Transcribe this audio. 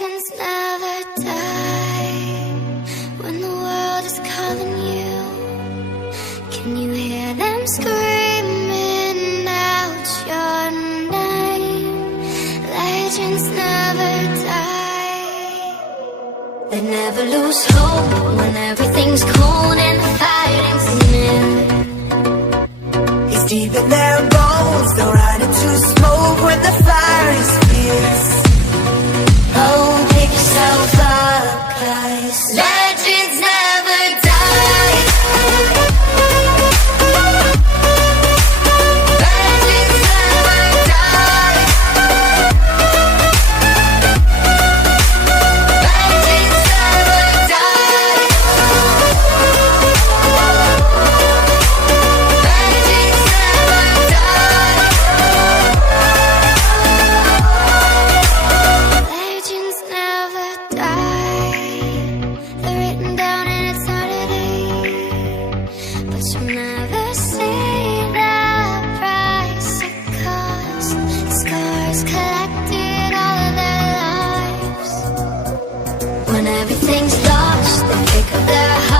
Legends never die. When the world is calling you, can you hear them screaming out your name? Legends never die. They never lose hope when everything's cold and the fighting's near. It's deep in their bones, they'll run into smoke when the fire is fierce. Oh, pick yourself up, 'cause legends never die. Legends never die. Legends never die. Legends never die. Legends never die. They're written down and it's not a day, but you'll never see the price it cost. Scars collected all of their lives. When everything's lost, they pick up their heart.